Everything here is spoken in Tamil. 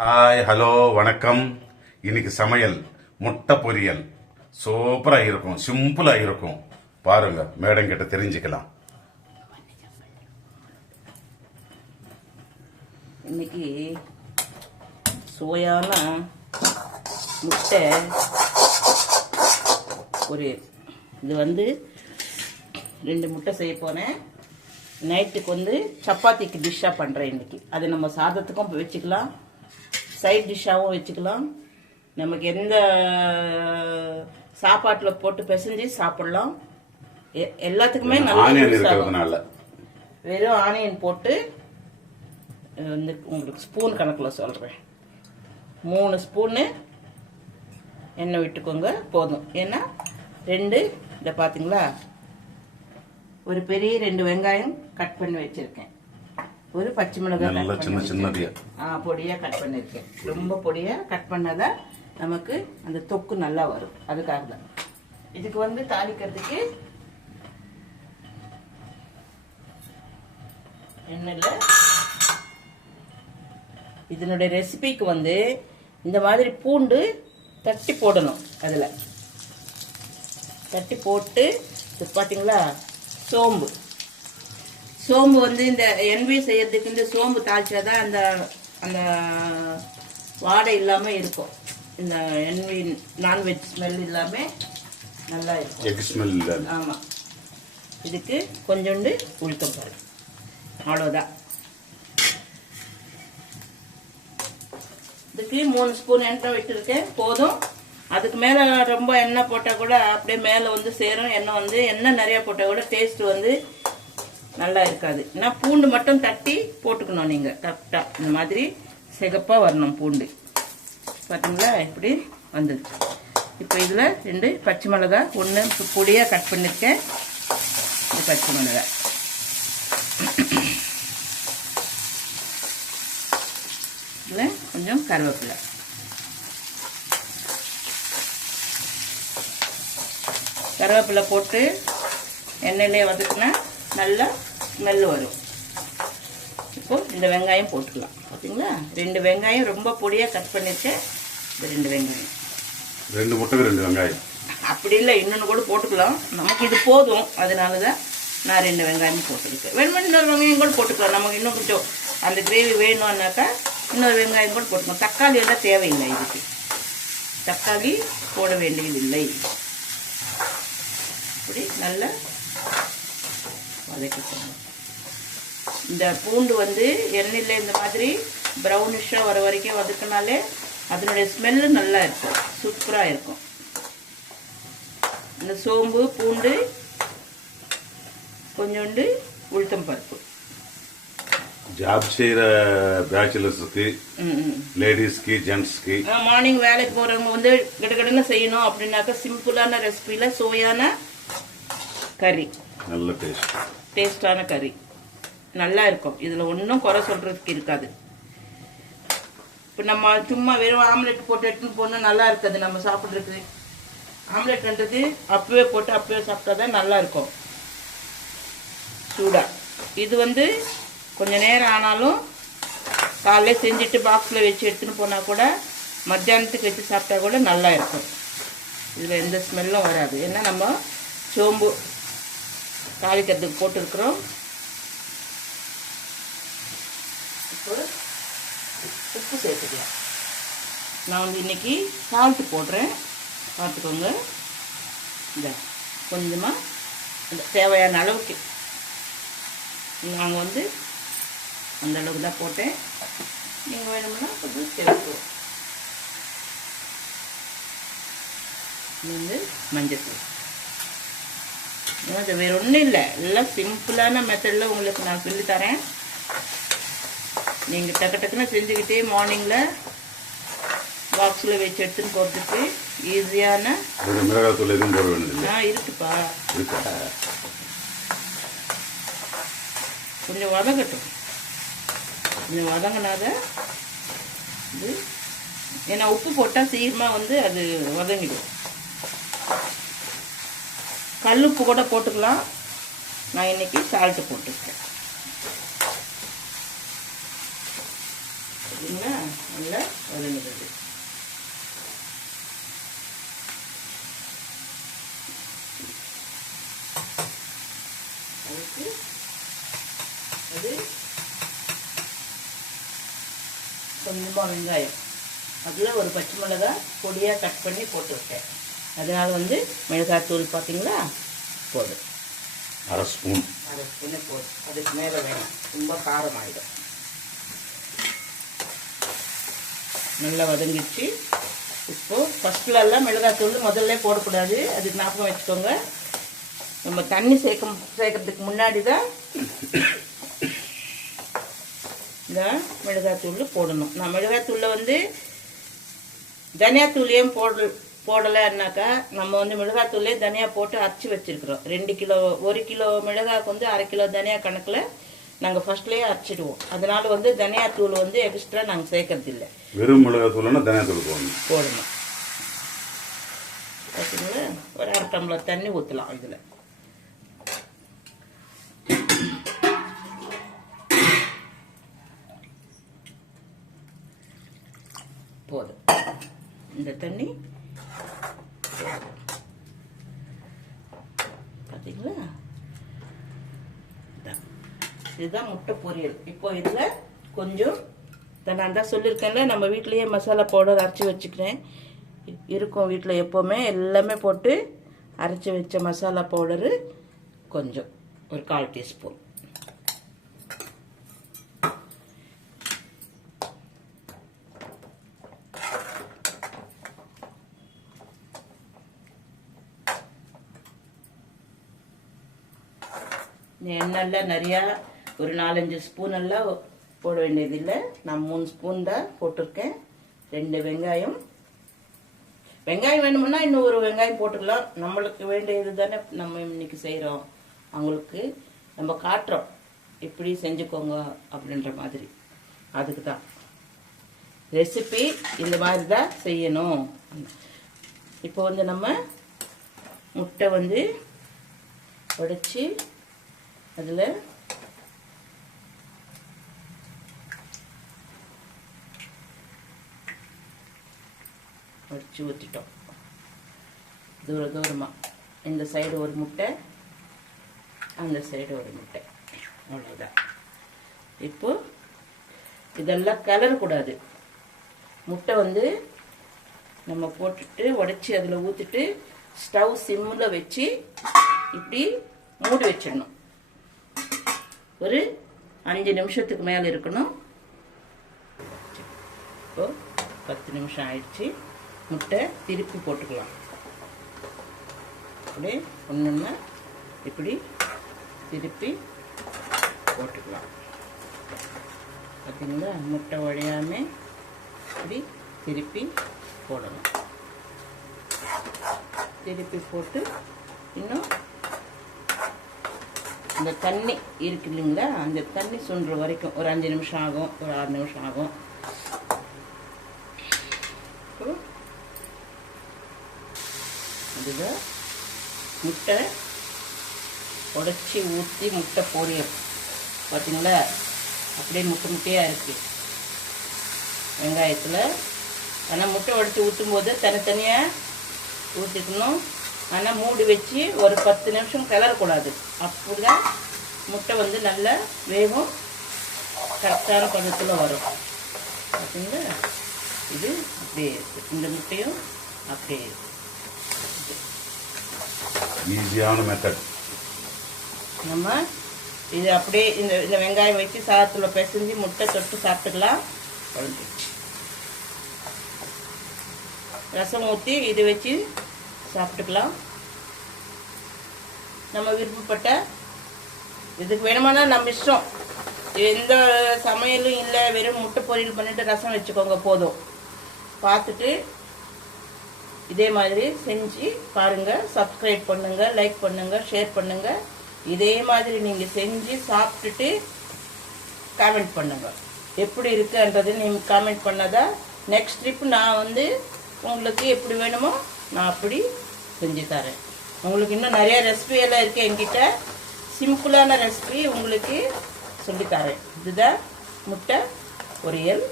ஹாய் ஹலோ வணக்கம். இன்னைக்கு சமையல் முட்டை பொரியல் சூப்பரா இருக்கும், சிம்பிளா இருக்கும். பாருங்க, மேடம் கிட்ட தெரிஞ்சுக்கலாம். இன்னைக்கு சுவையான முட்டை பொரியல். இது 2 முட்டை செய்ய போனேன். நைட்டுக்கு சப்பாத்திக்கு டிஷ்ஷாக பண்ணுறேன் இன்னைக்கு. அது நம்ம சாதத்துக்கும் வச்சுக்கலாம், சைட் டிஷ்ஷாகவும் வச்சுக்கலாம். நமக்கு எந்த சாப்பாட்டில் போட்டு பிசைஞ்சு சாப்பிடலாம். எல்லாத்துக்குமே நல்ல. வெறும் ஆனியன் போட்டு உங்களுக்கு ஸ்பூன் கணக்கில் சொல்கிறேன். 3 ஸ்பூனு எண்ணெய் விட்டுக்கோங்க, போதும். ஏன்னா 2 இதை பார்த்தீங்களா, ஒரு பெரிய 2 வெங்காயம் கட் பண்ணி வச்சுருக்கேன். ஒரு பச்சை மிளகாய் பொடியா கட் பண்ணிருக்கேன். ரொம்ப பொடியா கட் பண்ணதா நமக்கு அந்த தொக்கு நல்லா வரும். அதுக்காக தான். இதுக்கு தாளிக்கிறதுக்கு எண்ணெயில இதனுடைய ரெசிபிக்கு இந்த மாதிரி பூண்டு தட்டி போடணும். அதுல தட்டி போட்டு பாத்தீங்களா, சோம்பு இந்த என்வி செய்யறதுக்கு இந்த சோம்பு தாளிச்சாதான் அந்த அந்த வாடை இல்லாம இருக்கும். இந்த என்வி நான்வெஜ் ஸ்மெல் இல்லாம நல்லா இருக்கும். ஆமா. இதுக்கு கொஞ்சோண்டு உளுத்தம் பருப்பு, அவ்வளவுதான். இதுக்கு 3 ஸ்பூன் எண்ணெய் விட்டுருக்கேன், போதும். அதுக்கு மேல ரொம்ப எண்ணெய் போட்டா கூட அப்படியே மேல சேரும். எண்ணெய் நிறைய போட்டா கூட டேஸ்ட் நல்லா இருக்காது. ஏன்னா பூண்டு மட்டும் தட்டி போட்டுக்கணும். நீங்க தட்டா இந்த மாதிரி சிகப்பா வரணும் பூண்டு. பாத்தீங்களா, இப்படி வந்துருச்சு. இப்போ இதுல 2 பச்சை மிளகாய், 1 பொடியா கட் பண்ணிருக்கேன். இந்த பச்சை மிளகாய், இதுல கொஞ்சம் கருவேப்பிலை, கருவேப்பிலை போட்டு எண்ணெயிலே வதக்குனா நல்லா ஸ்மெல் வரும். இப்போ இந்த வெங்காயம் போட்டுக்கலாம். பார்த்தீங்களா, 2 வெங்காயம் ரொம்ப பொடியா கட் பண்ணிருக்கேன். இந்த 2 வெங்காயம், 2 முட்டைக்கு 2 வெங்காயம் அப்படி இல்லை, இன்னொன்று கூட போட்டுக்கலாம். நமக்கு இது போதும், அதனாலதான் நான் 2 வெங்காயம் போட்டுருக்கேன். வேணுமா இன்னொரு வெங்காயம் கூட போட்டுக்கலாம். நமக்கு இன்னும் கொஞ்சம் அந்த கிரேவி வேணும்னாக்கா இன்னொரு வெங்காயம் கூட போட்டுக்கலாம். தக்காளி எல்லாம் தேவையில்லை. இதுக்கு தக்காளி போட வேண்டியதில்லை. இப்படி நல்லா வதக்கிக்கணும். இந்த பூண்டு எண்ணெயில் இந்த மாதிரி ப்ரௌனிஷா வர வரைக்கும் வதக்கினாலே அதனுடைய ஸ்மெல்லு நல்லா இருக்கும், சூப்பரா இருக்கும். இந்த சோம்பு, பூண்டு, கொஞ்சோண்டு உளுத்தம் பருப்பு. ஜாப் செய்யற பேச்சுலர்ஸ்க்கு, லேடிஸ்க்கு, ஜென்ட்ஸ்க்கு, மார்னிங் வேலைக்கு போறவங்க கடகடன்னு செய்யணும் அப்படின்னாக்கா சிம்பிளான ரெசிபியில சுவையான கறி, நல்ல டேஸ்டான கறி நல்லா இருக்கும். இதுல ஒன்றும் குறை சொல்றதுக்கு இருக்காது. இப்போ நம்ம சும்மா வெறும் ஆம்லெட் போட்டு எடுத்துன்னு போனால் நல்லா இருக்காது. நம்ம சாப்பிட்றது ஆம்லெட்ன்றது அப்பவே போட்டு அப்பவே சாப்பிட்டாதான் நல்லா இருக்கும், சூடா. இது கொஞ்ச நேரம் ஆனாலும் காலையில செஞ்சுட்டு பாக்ஸில் வச்சு எடுத்துன்னு போனால் கூட மத்தியானத்துக்கு வச்சு சாப்பிட்டா கூட நல்லா இருக்கும். இதில் எந்த ஸ்மெல்லும் வராது. ஏன்னா நம்ம சோம்பு தாளிக்கிறதுக்கு போட்டுருக்குறோம். இப்போ உப்பு சேர்த்துக்கலாம். நான் இன்னைக்கு சால்ட்டு போடுறேன், பார்த்துக்கோங்க. இந்த கொஞ்சமாக தேவையான அளவுக்கு நாங்கள் அந்த அளவுக்கு தான் போட்டேன். நீங்கள் வேணும்னா கொஞ்சம் சேர்த்துக்குவோம். மஞ்சள் தூள். அது வேற ஒன்றும் இல்லை, எல்லாம் சிம்பிளான மெத்தடில் உங்களுக்கு நான் சொல்லித்தரேன். நீங்கள் டக்குன்னு செஞ்சுக்கிட்டே மார்னிங்கில் பாக்ஸில் வச்சு எடுத்துன்னு போகிறதுக்கு ஈஸியான. மிளகாத்தூள் எதுவும் போட வேண்டியது இருக்குப்பா. கொஞ்சம் வதங்கட்டும். கொஞ்சம் வதங்கினாத இது, ஏன்னா உப்பு போட்டால் சீக்கிரமாக அது வதங்கிடும். கல்லுப்பு கூட போட்டுக்கலாம். நான் இன்னைக்கு சால்ட்டு போட்டுருக்கேன். சரிங்களா? நல்லா வதங்குது. அதுக்கு அது கொஞ்சமாக வெங்காயம், அதில் ஒரு பச்சை மிளகாய் பொடியாக கட் பண்ணி போட்டு விட்டேன். அதனால் மிளகாத்தூள் பார்த்தீங்களா போதும், 1/2 ஸ்பூன். 1/2 ஸ்பூனே போதும். அதுக்கு மேலே வேணும், ரொம்ப காரம் ஆகிடும். நல்லா வதங்கிடுச்சு. இப்போது ஃபஸ்ட்லலாம் மிளகாத்தூள் முதல்ல போடக்கூடாது, அதுக்கு ஞாபகம் வச்சுக்கோங்க. நம்ம தண்ணி சேர்க்கறதுக்கு முன்னாடி தான் இந்த மிளகாத்தூள் போடணும். நான் மிளகாத்தூளில் தனியாத்தூள் ஏன் போடலைன்னாக்கா, நம்ம மிளகாத்தூளே தனியா போட்டு அரைச்சி வச்சிருக்கிறோம். 2 கிலோ 1 கிலோ மிளகாய்க்கு 1/2 கிலோ தனியா கணக்கில் நாங்கள் ஃபர்ஸ்ட்லேயே அரைச்சிடுவோம். அதனால தனியாத்தூள் எக்ஸ்ட்ரா நாங்கள் சேர்க்கறது இல்லை. வெறும் மிளகாத்தூள்னா தனியாத்தூள் போடணும். பார்த்தீங்களா, ஒரு 1/2 டம்ளர் தண்ணி ஊற்றலாம். இதில் போதும். இந்த தண்ணி பார்த்தீங்களா, இதுதான் முட்டை பொரியல். இப்போ இதில் கொஞ்சம் நான் தான் சொல்லியிருக்கேன்ல, நம்ம வீட்லேயே மசாலா பவுடர் அரைச்சி வச்சுக்கிறேன் இருக்கும். வீட்டில் எப்போவுமே எல்லாமே போட்டு அரைச்சி வச்ச மசாலா பவுடரு கொஞ்சம், ஒரு 1/4 டீஸ்பூன். எண்ணெயில் நிறையா ஒரு 4-5 ஸ்பூன் எல்லாம் போட வேண்டியதில்லை. நான் 3 ஸ்பூன் தான் போட்டிருக்கேன். 2 வெங்காயம் வேணுமுன்னா இன்னும் ஒரு வெங்காயம் போட்டுக்கலாம். நம்மளுக்கு வேண்டியது தானே நம்ம இன்னைக்கு செய்கிறோம், அவங்களுக்கு நம்ம காட்டுறோம் இப்படி செஞ்சுக்கோங்க அப்படின்ற மாதிரி. அதுக்கு தான் ரெசிபி இந்த மாதிரி தான் செய்யணும். இப்போ நம்ம முட்டை உடைச்சி அதில் வச்சு ஊற்றிட்டோம். தூரமாக இந்த சைடு ஒரு முட்டை, அந்த சைடு ஒரு முட்டை, அவ்வளோதான். இப்போ இதெல்லாம் கலரக்கூடாது. முட்டை நம்ம போட்டுட்டு உடைச்சி அதில் ஊற்றிட்டு ஸ்டவ் சிம்மில் வச்சு இப்படி மூடி வச்சிடணும். ஒரு 5 நிமிஷத்துக்கு மேலே இருக்கணும். இப்போ 10 நிமிஷம் ஆயிடுச்சு. முட்டை திருப்பி போட்டுக்கலாம். அப்படியே ஒன்றுன்னா இப்படி திருப்பி போட்டுக்கலாம். பார்த்தீங்களா, முட்டை உடையாமல் இப்படி திருப்பி போடணும். திருப்பி போட்டு இன்னும் இந்த தண்ணி இருக்கு இல்லைங்களா, அந்த தண்ணி சுண்டுற வரைக்கும் ஒரு 5 நிமிஷம் ஆகும், ஒரு 6 நிமிஷம் ஆகும். இதுதான் முட்டை உடைச்சி ஊற்றி முட்டை பொரியல். பார்த்தீங்களா, அப்படியே முட்டையாக இருக்குது வெங்காயத்தில். ஆனால் முட்டை உடைச்சி ஊற்றும் போது தனித்தனியாக ஊற்றிக்கணும். ஆனால் மூடி வச்சு ஒரு 10 நிமிஷம் கிளறக்கூடாது. அப்படிதான் முட்டை நல்லா வேகும், கரெக்டான பதத்தில் வரும். பார்த்தீங்களா, இது அப்படியே இருக்குது. இந்த முட்டையும் அப்படியே இருக்குது. ஈஸியான மெத்தட். நம்ம இது அப்படியே இந்த வெங்காயம் வச்சு சாதத்தில் பிசைஞ்சு முட்டை தொட்டு சாப்பிட்டுக்கலாம். ரசம் ஊற்றி இது வச்சு சாப்பிட்டுக்கலாம். நம்ம விருப்பப்பட்ட இதுக்கு வேணுமானா நம்ம இஷ்டம். எந்த சமையலும் இல்லை, வெறும் முட்டை பொரியல் பண்ணிட்டு ரசம் வச்சுக்கோங்க போதும். பார்த்துட்டு இதே மாதிரி செஞ்சு பாருங்கள். சப்ஸ்கிரைப் பண்ணுங்கள், லைக் பண்ணுங்கள், ஷேர் பண்ணுங்கள். இதே மாதிரி நீங்கள் செஞ்சு சாப்பிட்டுட்டு காமெண்ட் பண்ணுங்கள். எப்படி இருக்குன்றது நீங்கள் காமெண்ட் பண்ணாதான் நெக்ஸ்ட் ட்ரிப் நான் உங்களுக்கு எப்படி வேணுமோ நான் அப்படி செஞ்சு தரேன். உங்களுக்கு இன்னும் நிறைய ரெசிபி எல்லாம் இருக்குது என்கிட்ட. சிம்பிளான ரெசிபி உங்களுக்கு சொல்லித்தரேன். இதுதான் முட்டை பொரியல்.